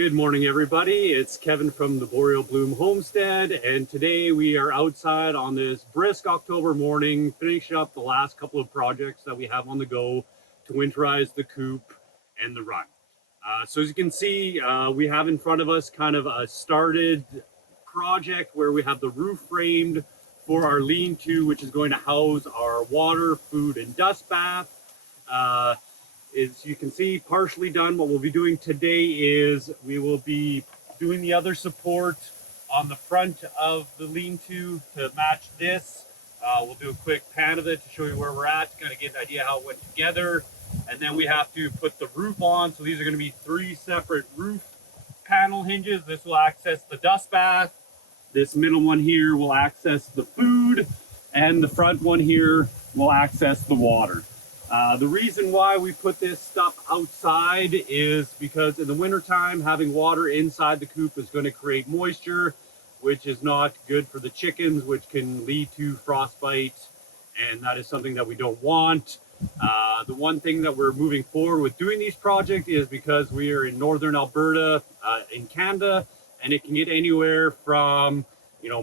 Good morning, everybody. It's Kevin from the Boreal Bloom Homestead, and today we are outside on this brisk October morning, finishing up the last couple of projects that we have on the go to winterize the coop and the run. So as you can see, we have in front of us kind of a started project where we have the roof framed for our lean-to, which is going to house our water, food, and dust bath. As you can see, partially done. What we'll be doing today is we will be doing the other support on the front of the lean-to to match this. We'll do a quick pan of it to show you where we're at, to kind of get an idea how it went together. And then we have to put the roof on. So these are going to be 3 separate roof panel hinges. This will access the dust bath. This middle one here will access the food. And the front one here will access the water. The reason why we put this stuff outside is because in the wintertime, having water inside the coop is going to create moisture, which is not good for the chickens, which can lead to frostbite, and that is something that we don't want. The one thing that we're moving forward with doing these projects is because we are in northern Alberta in Canada, and it can get anywhere from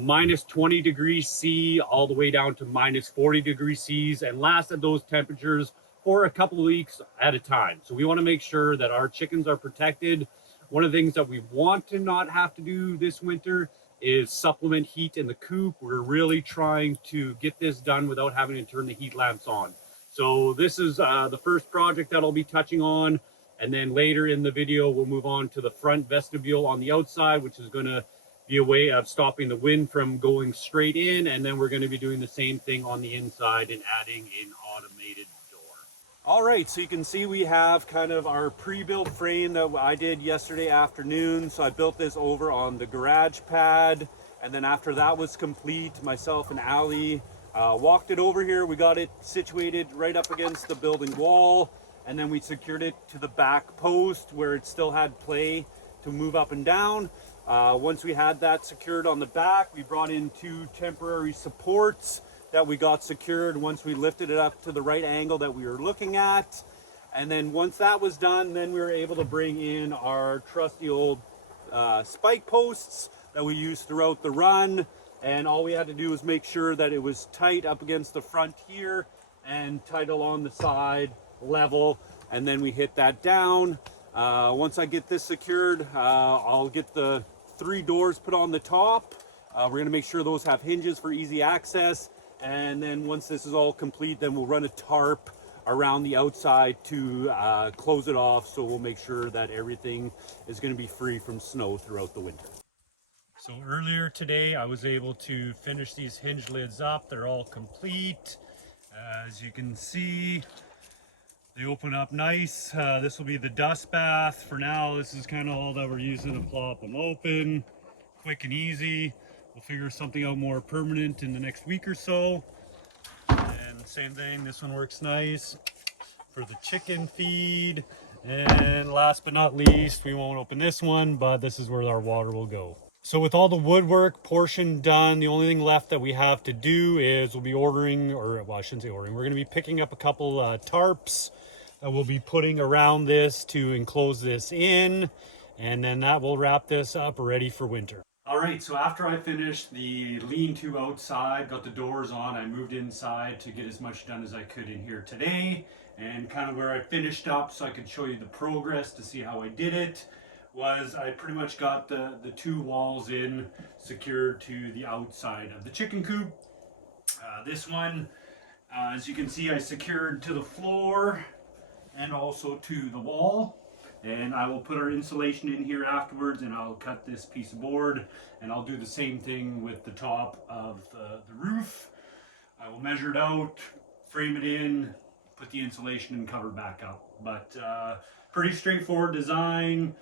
minus 20 degrees C all the way down to minus 40 degrees C's, and last at those temperatures for a couple of weeks at a time. So we want to make sure that our chickens are protected. One of the things that we want to not have to do this winter is supplement heat in the coop. We're really trying to get this done without having to turn the heat lamps on. So this is the first project that I'll be touching on, and then later in the video we'll move on to the front vestibule on the outside, which is going to be a way of stopping the wind from going straight in, and then we're going to be doing the same thing on the inside and adding an automated door. All right, so you can see we have kind of our pre-built frame that I did yesterday afternoon. So I built this over on the garage pad, and then after that was complete, myself and Ali walked it over here. We got it situated right up against the building wall, and then we secured it to the back post where it still had play to move up and down. Once we had that secured on the back, we brought in 2 temporary supports that we got secured once we lifted it up to the right angle that we were looking at. And then once that was done, then we were able to bring in our trusty old spike posts that we used throughout the run. And all we had to do was make sure that it was tight up against the front here and tight along the side, level, and then we hit that down. Once I get this secured, I'll get the 3 doors put on the top. We're going to make sure those have hinges for easy access, and then once this is all complete, then we'll run a tarp around the outside to close it off, so we'll make sure that everything is going to be free from snow throughout the winter. So earlier today I was able to finish these hinge lids up. They're all complete. As you can see, they open up nice. This will be the dust bath. For now, this is kind of all that we're using to plop them open. Quick and easy. We'll figure something out more permanent in the next week or so. And same thing, this one works nice for the chicken feed. And last but not least, we won't open this one, but this is where our water will go. So with all the woodwork portion done, the only thing left that we have to do is we'll be ordering, or well, I shouldn't say ordering, we're going to be picking up a couple tarps that we'll be putting around this to enclose this in, and then that will wrap this up ready for winter. All right, so after I finished the lean-to outside, got the doors on, I moved inside to get as much done as I could in here today, and kind of where I finished up so I could show you the progress to see how I did it. Was I pretty much got the 2 walls in secured to the outside of the chicken coop. This one, as you can see, I secured to the floor and also to the wall. And I will put our insulation in here afterwards, and I'll cut this piece of board, and I'll do the same thing with the top of the roof. I will measure it out, frame it in, put the insulation and cover back up. But pretty straightforward design.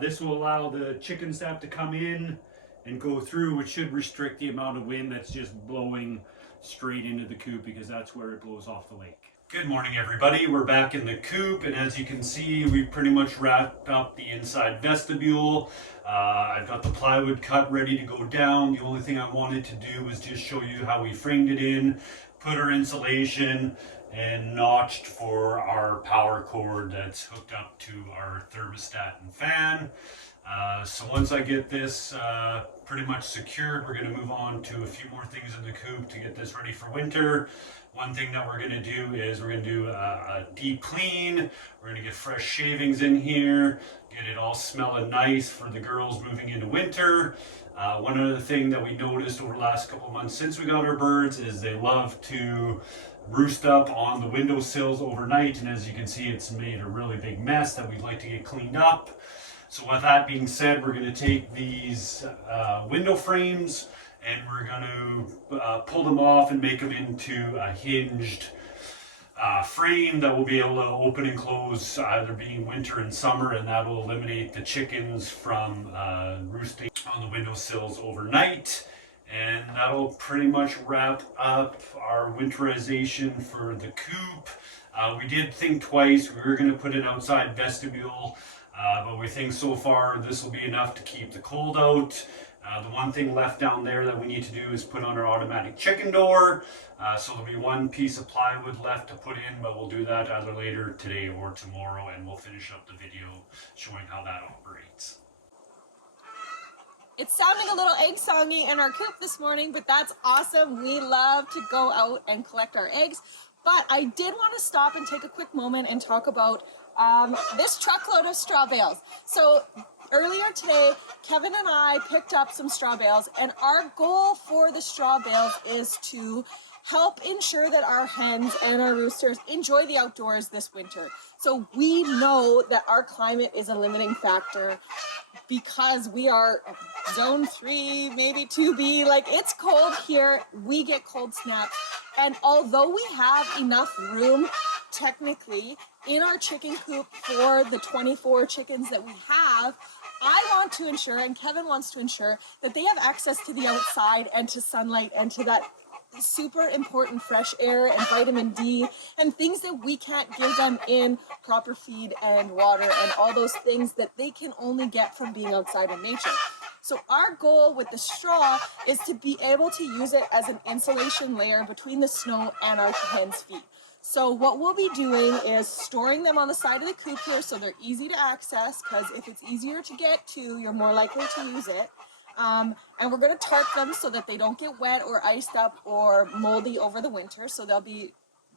This will allow the chicken staff to come in and go through, which should restrict the amount of wind that's just blowing straight into the coop, because that's where it blows off the lake. Good morning, everybody. We're back in the coop, and as you can see, we've pretty much wrapped up the inside vestibule. I've got the plywood cut ready to go down. The only thing I wanted to do was just show you how we framed it in, put our insulation, and notched for our power cord that's hooked up to our thermostat and fan. So once I get this pretty much secured, we're going to move on to a few more things in the coop to get this ready for winter. One thing that we're going to do is we're going to do a deep clean. We're going to get fresh shavings in here, get it all smelling nice for the girls moving into winter. One other thing that we noticed over the last couple of months since we got our birds is they love to roost up on the windowsills overnight, and as you can see, it's made a really big mess that we'd like to get cleaned up. So with that being said, we're going to take these window frames and we're going to pull them off and make them into a hinged frame that will be able to open and close either being winter and summer, and that will eliminate the chickens from roosting on the windowsills overnight. And that'll pretty much wrap up our winterization for the coop. We did think twice. We were going to put an outside vestibule, but we think so far this will be enough to keep the cold out. The one thing left down there that we need to do is put on our automatic chicken door. So there'll be one piece of plywood left to put in, but we'll do that either later today or tomorrow, and we'll finish up the video showing how that operates. It's sounding a little egg songy in our coop this morning, but that's awesome. We love to go out and collect our eggs. But I did want to stop and take a quick moment and talk about this truckload of straw bales. So earlier today, Kevin and I picked up some straw bales, and our goal for the straw bales is to help ensure that our hens and our roosters enjoy the outdoors this winter. So we know that our climate is a limiting factor because we are zone 3, maybe 2B, like it's cold here, we get cold snaps. And although we have enough room technically in our chicken coop for the 24 chickens that we have, I want to ensure, and Kevin wants to ensure, that they have access to the outside and to sunlight and to that super important fresh air and vitamin D and things that we can't give them in proper feed and water and all those things that they can only get from being outside in nature. So our goal with the straw is to be able to use it as an insulation layer between the snow and our hens' feet. So what we'll be doing is storing them on the side of the coop here so they're easy to access, because if it's easier to get to, you're more likely to use it. And we're going to tarp them so that they don't get wet or iced up or moldy over the winter. So they'll be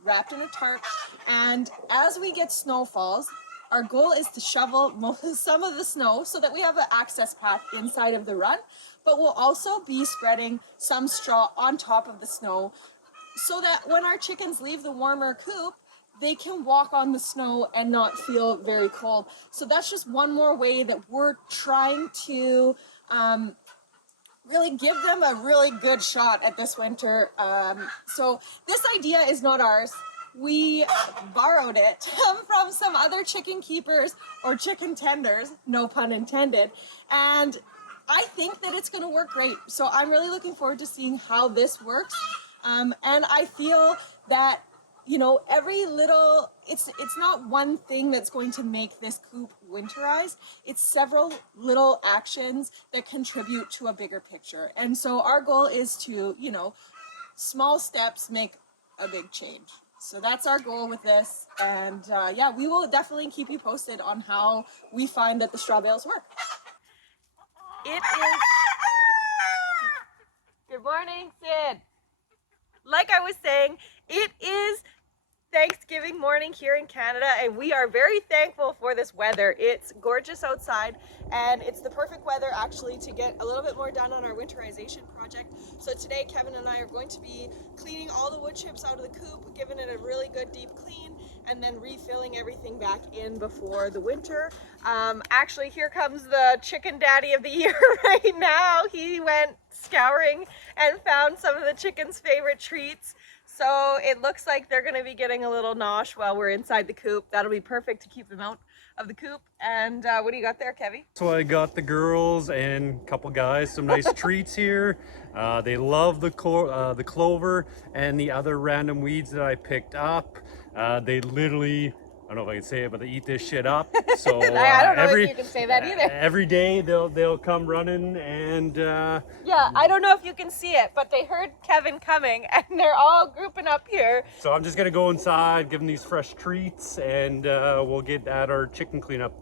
wrapped in a tarp. And as we get snowfalls, our goal is to shovel some of the snow so that we have an access path inside of the run. But we'll also be spreading some straw on top of the snow so that when our chickens leave the warmer coop, they can walk on the snow and not feel very cold. So that's just one more way that we're trying to really give them a really good shot at this winter. So this idea is not ours. We borrowed it from some other chicken keepers or chicken tenders, no pun intended. And I think that it's going to work great. So I'm really looking forward to seeing how this works. And I feel that, you know, every little, it's not one thing that's going to make this coop winterized. It's several little actions that contribute to a bigger picture. And so our goal is to, you know, small steps make a big change. So that's our goal with this. And yeah, we will definitely keep you posted on how we find that the straw bales work. It is... Good morning, Sid. Like I was saying, it is Thanksgiving morning here in Canada, and we are very thankful for this weather. It's gorgeous outside, and it's the perfect weather actually to get a little bit more done on our winterization project. So today Kevin and I are going to be cleaning all the wood chips out of the coop, giving it a really good deep clean, and then refilling everything back in before the winter. Actually, here comes the chicken daddy of the year right now. He went scouring and found some of the chicken's favorite treats. So it looks like they're going to be getting a little nosh while we're inside the coop. That'll be perfect to keep them out of the coop. And what do you got there, Kevy? So I got the girls and a couple guys some nice treats here. They love the clover and the other random weeds that I picked up. They literally, I don't know if I can say it, but they eat this shit up. So I don't know if you can say that either. Every day they'll come running and yeah, I don't know if you can see it, but they heard Kevin coming and they're all grouping up here. So I'm just gonna go inside, give them these fresh treats, and we'll get at our chicken cleanup.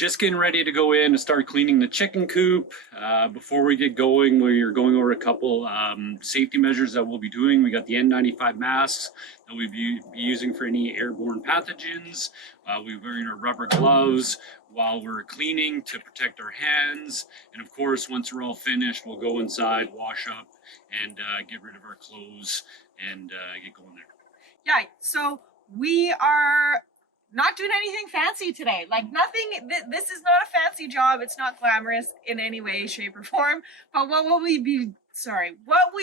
just getting ready to go in and start cleaning the chicken coop. Before we get going, we're going over a couple safety measures that we'll be doing. We got the N95 masks that we'll be using for any airborne pathogens. We're wearing our rubber gloves while we're cleaning to protect our hands. And of course, once we're all finished, we'll go inside, wash up, and get rid of our clothes and get going there. Yeah, so we are not doing anything fancy today. Like nothing, this is not a fancy job. It's not glamorous in any way, shape, or form. But what we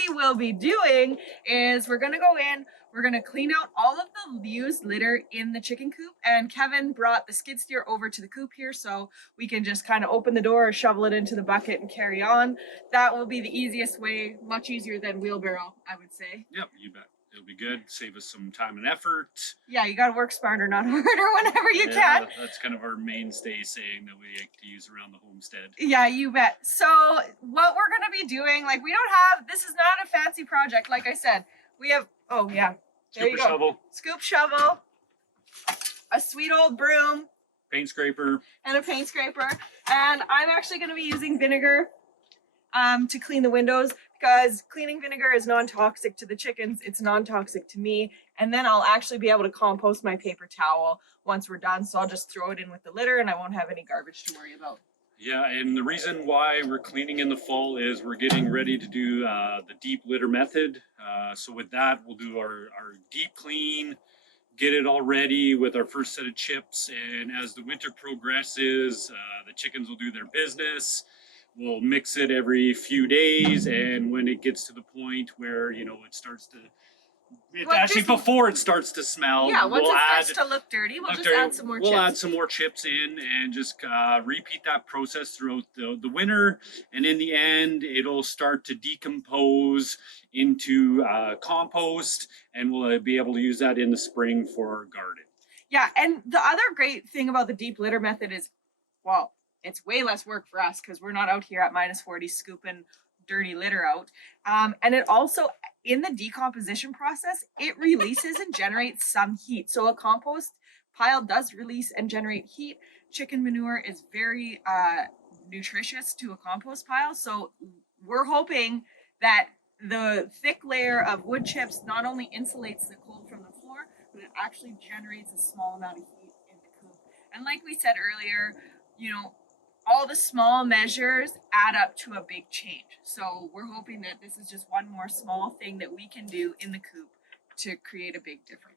will be doing is we're gonna go in, we're gonna clean out all of the used litter in the chicken coop. And Kevin brought the skid steer over to the coop here so we can just kind of open the door, shovel it into the bucket and carry on. That will be the easiest way, much easier than wheelbarrow, I would say. Yep, you bet. It'll be good. Save us some time and effort. Yeah, you got to work smarter, not harder whenever you can. That's kind of our mainstay saying that we like to use around the homestead. Yeah, you bet. So what we're going to be doing, like this is not a fancy project. Like I said, we have, oh yeah. There you go. Shovel. Scoop shovel, a sweet old broom. Paint scraper. And a paint scraper. And I'm actually going to be using vinegar to clean the windows, because cleaning vinegar is non-toxic to the chickens. It's non-toxic to me. And then I'll actually be able to compost my paper towel once we're done. So I'll just throw it in with the litter and I won't have any garbage to worry about. Yeah, and the reason why we're cleaning in the fall is we're getting ready to do the deep litter method. So with that, we'll do our deep clean, get it all ready with our first set of chips. And as the winter progresses, the chickens will do their business. We'll mix it every few days, and when it gets to the point where, you know, it starts to, before it starts to smell, yeah, once it starts to look dirty, we'll just add some more chips. We'll add some more chips in and just repeat that process throughout the winter. And in the end, it'll start to decompose into compost, and we'll be able to use that in the spring for our garden. Yeah, and the other great thing about the deep litter method is, well, it's way less work for us because we're not out here at -40 scooping dirty litter out. And it also, in the decomposition process, it releases and generates some heat. So a compost pile does release and generate heat. Chicken manure is very nutritious to a compost pile. So we're hoping that the thick layer of wood chips not only insulates the cold from the floor, but it actually generates a small amount of heat in the coop. And like we said earlier, you know, all the small measures add up to a big change. So we're hoping that this is just one more small thing that we can do in the coop to create a big difference.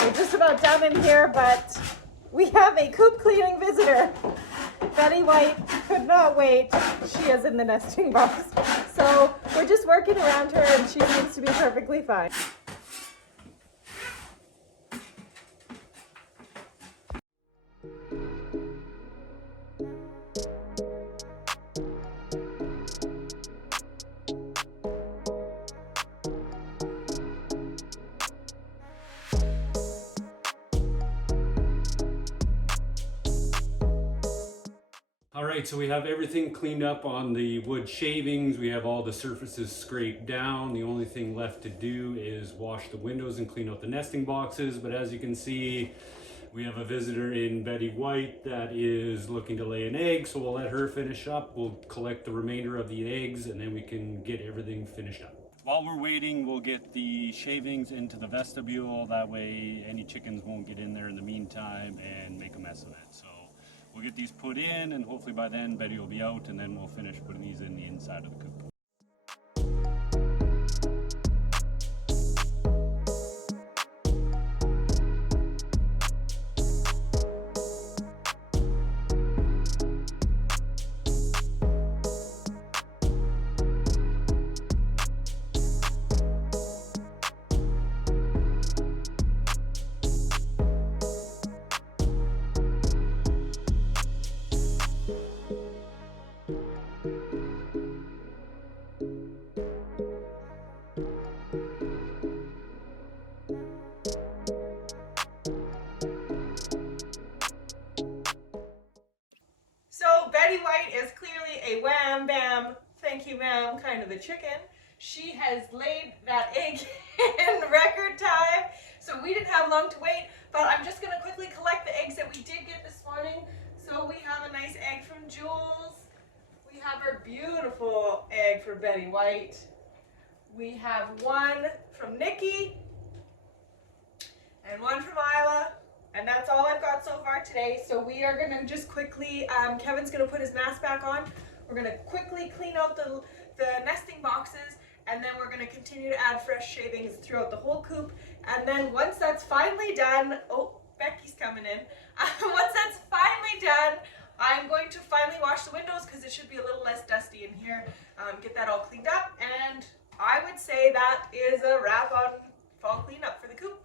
We're just about done in here, but we have a coop cleaning visitor. Betty White could not wait. She is in the nesting box. So we're just working around her and she seems to be perfectly fine. All right, so we have everything cleaned up on the wood shavings. We have all the surfaces scraped down. The only thing left to do is wash the windows and clean out the nesting boxes. But as you can see, we have a visitor in Betty White that is looking to lay an egg. So we'll let her finish up. We'll collect the remainder of the eggs and then we can get everything finished up. While we're waiting, we'll get the shavings into the vestibule. That way any chickens won't get in there in the meantime and make a mess of it. So we'll get these put in, and hopefully by then Betty will be out, and then we'll finish putting these in the inside of the coop. So Betty White is clearly a wham bam, thank you ma'am kind of a chicken. She has laid that egg in record time, so we didn't have long to wait, but I'm just going to quickly collect the eggs that we did get this morning. So we have a nice egg from Jules. We have our beautiful egg for Betty White. We have one from Nikki and one from Isla. And that's all I've got so far today. So we are going to just quickly, Kevin's going to put his mask back on. We're going to quickly clean out the nesting boxes, and then we're going to continue to add fresh shavings throughout the whole coop. And then once that's finally done, oh, Becky's coming in. Once that's finally done, I'm going to finally wash the windows because it should be a little less dusty in here. Get that all cleaned up, and I would say that is a wrap on fall cleanup for the coop.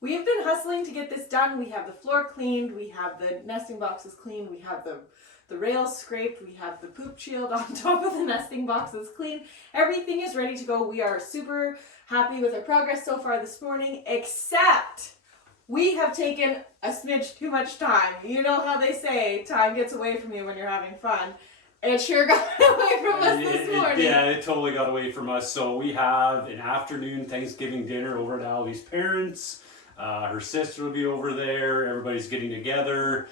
We have been hustling to get this done. We have the floor cleaned, we have the nesting boxes cleaned, we have the rails scraped, we have the poop shield on top of the nesting boxes clean. Everything is ready to go. We are super happy with our progress so far this morning, except we have taken a smidge too much time. You know how they say time gets away from you when you're having fun. It sure got away from us this morning. It totally got away from us. So we have an afternoon Thanksgiving dinner over at Allie's parents'. Her sister will be over there. Everybody's getting together.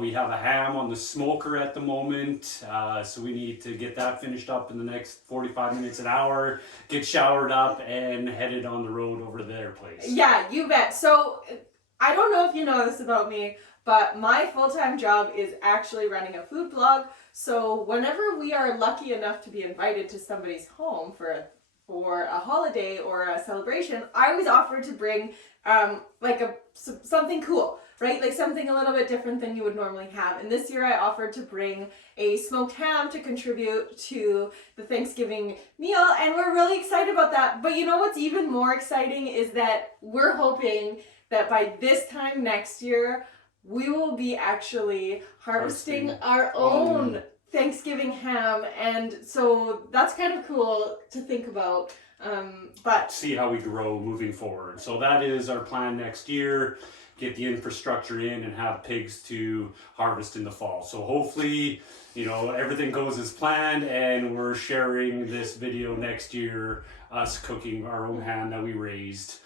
We have a ham on the smoker at the moment, so we need to get that finished up in the next 45 minutes, an hour, get showered up, and headed on the road over to their place. Yeah, you bet. So I don't know if you know this about me, but my full-time job is actually running a food blog. So whenever we are lucky enough to be invited to somebody's home for a holiday or a celebration, I always offer to bring something cool, right? Like something a little bit different than you would normally have. And this year I offered to bring a smoked ham to contribute to the Thanksgiving meal, and we're really excited about that. But you know what's even more exciting is that we're hoping that by this time next year we will be actually harvesting our own Thanksgiving ham, and so that's kind of cool to think about. But see how we grow moving forward. So that is our plan next year. Get the infrastructure in and have pigs to harvest in the fall. So hopefully, you know, everything goes as planned, and we're sharing this video next year, us cooking our own ham that we raised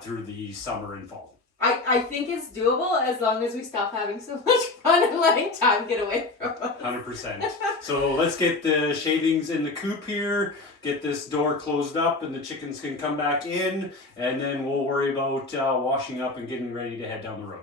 through the summer and fall. I think it's doable as long as we stop having so much fun and letting time get away from us. 100%. So let's get the shavings in the coop here, get this door closed up, and the chickens can come back in, and then we'll worry about washing up and getting ready to head down the road.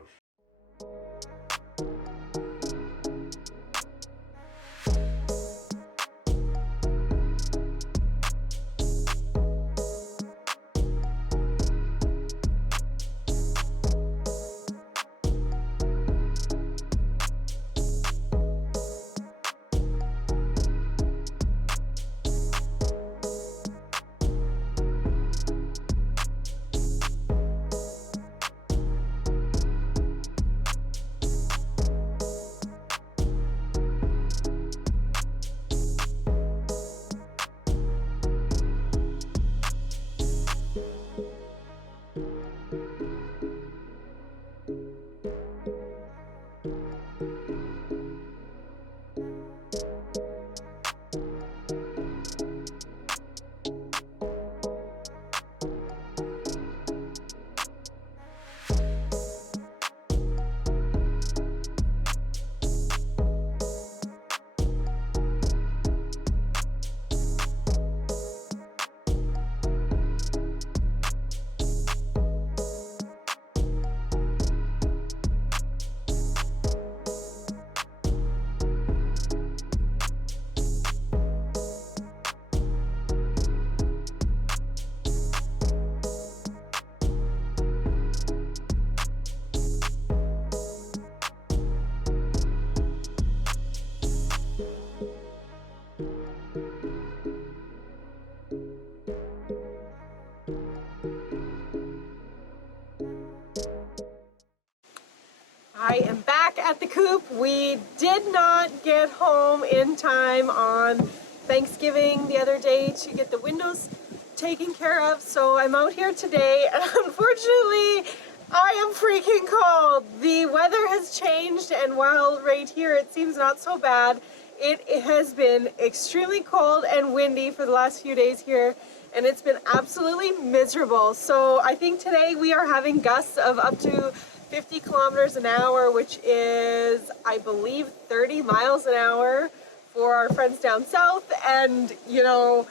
I am back at the coop. We did not get home in time on Thanksgiving the other day to get the windows taken care of, so I'm out here today, and unfortunately I am freaking cold. The weather has changed, and while right here it seems not so bad, it has been extremely cold and windy for the last few days here, and it's been absolutely miserable. So I think today we are having gusts of up to 50 kilometers an hour, which is, I believe, 30 miles an hour for our friends down south. And, you know,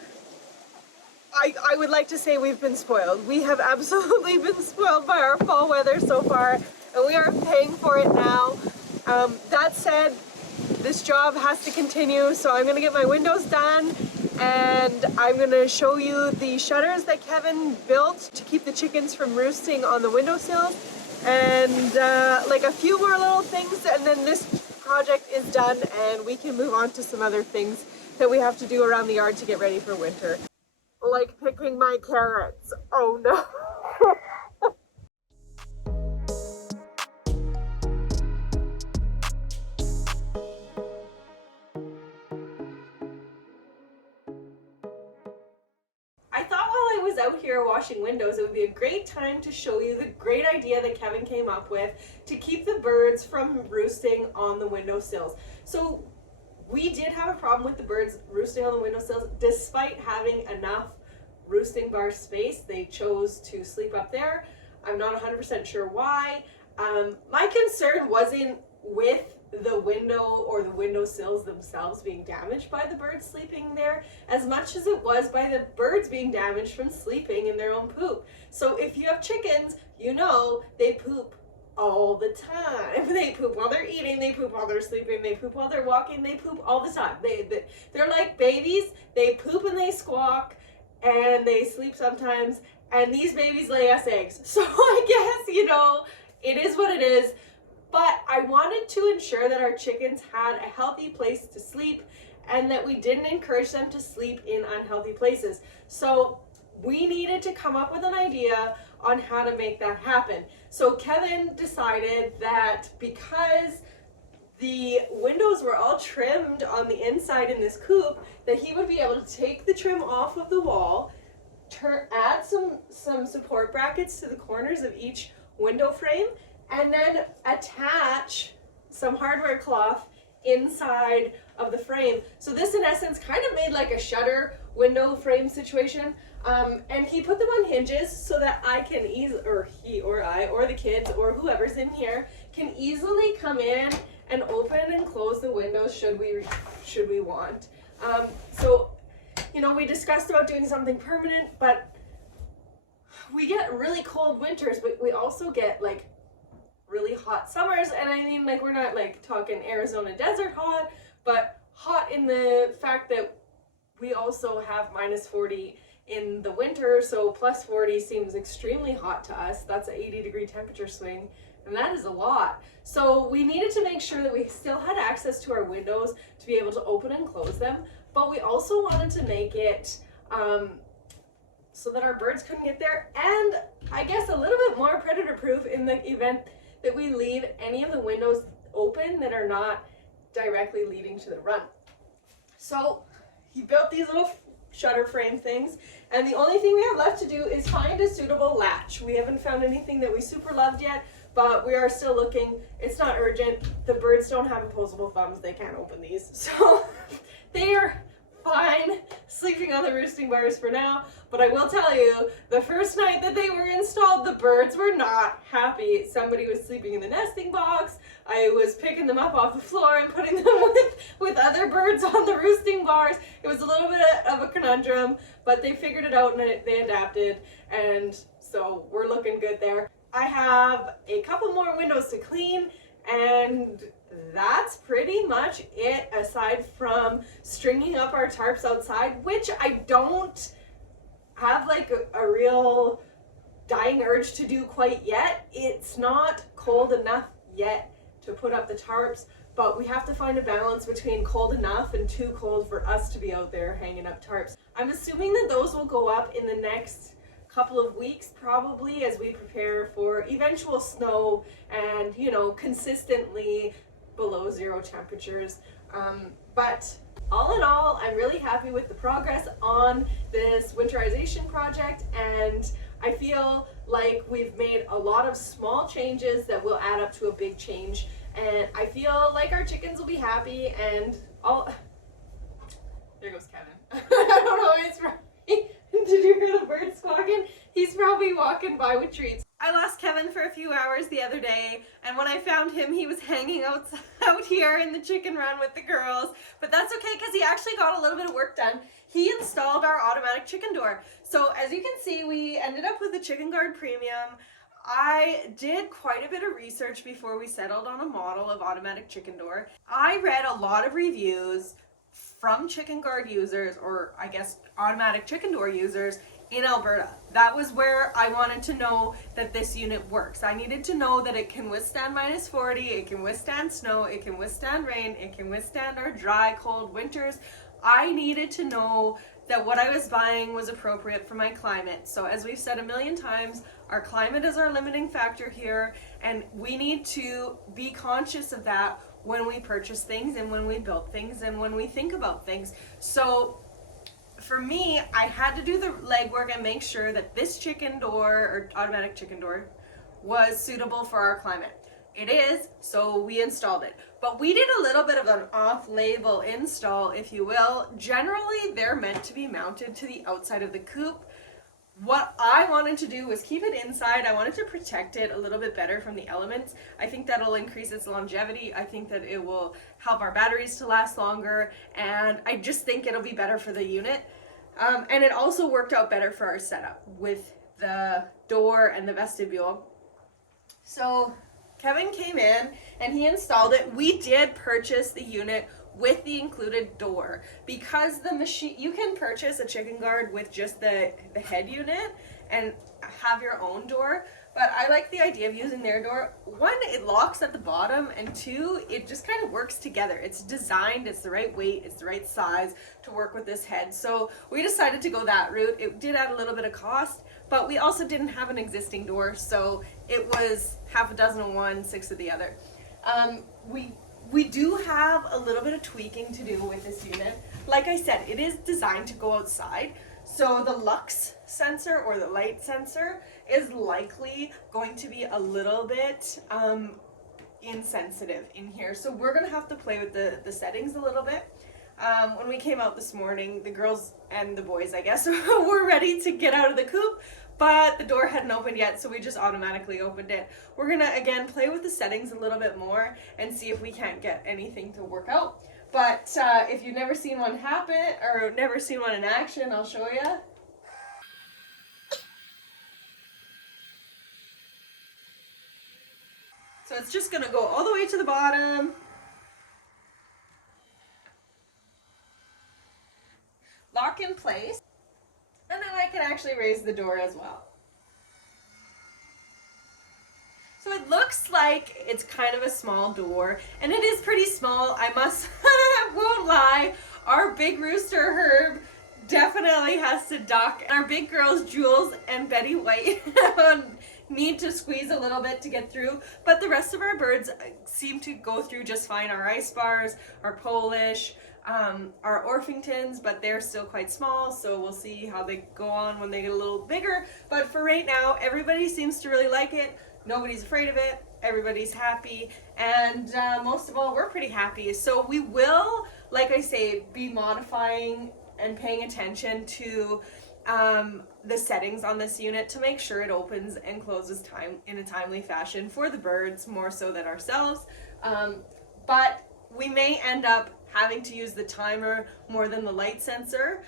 I would like to say we've been spoiled. We have absolutely been spoiled by our fall weather so far, and we are paying for it now. That said, this job has to continue, so I'm gonna get my windows done, and I'm gonna show you the shutters that Kevin built to keep the chickens from roosting on the windowsills, and like a few more little things, and then this project is done and we can move on to some other things that we have to do around the yard to get ready for winter. Like picking my carrots. Oh no. I thought while I was out here washing windows, it would be a great time to show you the great idea that Kevin came up with to keep the birds from roosting on the windowsills. So we did have a problem with the birds roosting on the windowsills. Despite having enough roosting bar space, they chose to sleep up there. I'm not 100% sure why. My concern wasn't with the window or the windowsills themselves being damaged by the birds sleeping there as much as it was by the birds being damaged from sleeping in their own poop. So if you have chickens, you know they poop all the time. They poop while they're eating, they poop while they're sleeping, they poop while they're walking, they poop all the time. They're like babies. They poop and they squawk and they sleep sometimes, and these babies lay us eggs. So I guess, you know, it is what it is. But I wanted to ensure that our chickens had a healthy place to sleep and that we didn't encourage them to sleep in unhealthy places. So we needed to come up with an idea on how to make that happen. So Kevin decided that because the windows were all trimmed on the inside in this coop, that he would be able to take the trim off of the wall, add some support brackets to the corners of each window frame, and then attach some hardware cloth inside of the frame. So this in essence kind of made like a shutter window frame situation. And he put them on hinges so that I can easily, or he or I or the kids or whoever's in here can easily come in and open and close the windows should we want. So, you know, we discussed about doing something permanent, but we get really cold winters, but we also get like really hot summers. And I mean, like, we're not like talking Arizona desert hot, but hot in the fact that we also have minus 40 in the winter, so plus 40 seems extremely hot to us. That's an 80-degree temperature swing, and that is a lot. So we needed to make sure that we still had access to our windows to be able to open and close them, but we also wanted to make it so that our birds couldn't get there, and I guess a little bit more predator proof in the event that we leave any of the windows open that are not directly leading to the run. So he built these little shutter frame things, and the only thing we have left to do is find a suitable latch. We haven't found anything that we super loved yet, but we are still looking. It's not urgent. The birds don't have opposable thumbs. They can't open these. So they are fine sleeping on the roosting bars for now, but I will tell you, the first night that they were installed, the birds were not happy. Somebody was sleeping in the nesting box. I was picking them up off the floor and putting them with other birds on the roosting bars. It was a little bit of a conundrum, but they figured it out and they adapted, and so we're looking good there. I have a couple more windows to clean, and that's pretty much it, aside from stringing up our tarps outside, which I don't have like a real dying urge to do quite yet. It's not cold enough yet to put up the tarps, but we have to find a balance between cold enough and too cold for us to be out there hanging up tarps. I'm assuming that those will go up in the next couple of weeks probably, as we prepare for eventual snow and, you know, consistently below 0 temperatures. But all in all, I'm really happy with the progress on this winterization project, and I feel like we've made a lot of small changes that will add up to a big change, and I feel like our chickens will be happy. And all there goes Kevin. I don't know, it's right. Did you hear the bird squawking? He's probably walking by with treats. I lost Kevin for a few hours the other day, and when I found him, he was hanging out here in the chicken run with the girls. But that's okay, because he actually got a little bit of work done. He installed our automatic chicken door. So as you can see, we ended up with the Chicken Guard Premium. I did quite a bit of research before we settled on a model of automatic chicken door. I read a lot of reviews from Chicken Guard users, or I guess automatic chicken door users in Alberta. That was where I wanted to know that this unit works. I needed to know that it can withstand -40, it can withstand snow, it can withstand rain, it can withstand our dry, cold winters. I needed to know that what I was buying was appropriate for my climate. So as we've said a million times, our climate is our limiting factor here, and we need to be conscious of that when we purchase things and when we build things and when we think about things. So for me, I had to do the legwork and make sure that this chicken door, or automatic chicken door, was suitable for our climate. It is, so we installed it. But we did a little bit of an off-label install, if you will. Generally, they're meant to be mounted to the outside of the coop. What I wanted to do was keep it inside. I wanted to protect it a little bit better from the elements. I think that'll increase its longevity. I think that it will help our batteries to last longer, and I just think it'll be better for the unit. And it also worked out better for our setup with the door and the vestibule. So Kevin came in and he installed it. We did purchase the unit with the included door, because the machine, you can purchase a Chicken Guard with just the head unit and have your own door, but I like the idea of using their door. One, it locks at the bottom, and two, it just kind of works together. It's designed, it's the right weight, it's the right size to work with this head. So we decided to go that route. It did add a little bit of cost, but we also didn't have an existing door, so it was half a dozen of one, 6 of the other. We do have a little bit of tweaking to do with this unit. Like I said, it is designed to go outside. So the lux sensor, or the light sensor, is likely going to be a little bit insensitive in here. So we're gonna have to play with the settings a little bit. When we came out this morning, the girls and the boys, I guess, were ready to get out of the coop, but the door hadn't opened yet, so we just automatically opened it. We're gonna, again, play with the settings a little bit more and see if we can't get anything to work out. But if you've never seen one happen, or never seen one in action, I'll show you. So it's just gonna go all the way to the bottom. Lock in place. And then I can actually raise the door as well. So it looks like it's kind of a small door, and it is pretty small. I won't lie, our big rooster Herb definitely has to duck. Our big girls Jules and Betty White need to squeeze a little bit to get through, but the rest of our birds seem to go through just fine. Our ice bars, our Polish, our Orpingtons, but they're still quite small, so we'll see how they go on when they get a little bigger. But for right now, everybody seems to really like it. Nobody's afraid of it. Everybody's happy, and most of all, we're pretty happy. So we will, like I say, be modifying and paying attention to the settings on this unit to make sure it opens and closes in a timely fashion for the birds, more so than ourselves. But we may end up having to use the timer more than the light sensor,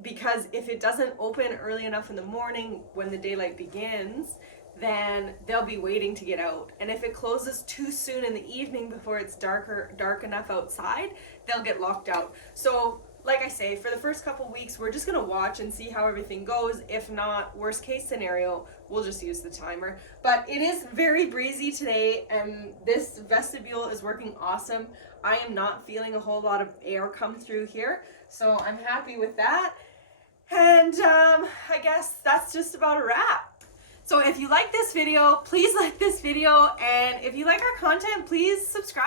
because if it doesn't open early enough in the morning when the daylight begins, then they'll be waiting to get out. And if it closes too soon in the evening before it's dark enough outside, they'll get locked out. So like I say, for the first couple weeks, we're just gonna watch and see how everything goes. If not, worst case scenario, we'll just use the timer. But it is very breezy today, and this vestibule is working awesome. I am not feeling a whole lot of air come through here, so I'm happy with that. And I guess that's just about a wrap. So if you like this video, please like this video, and if you like our content, please subscribe.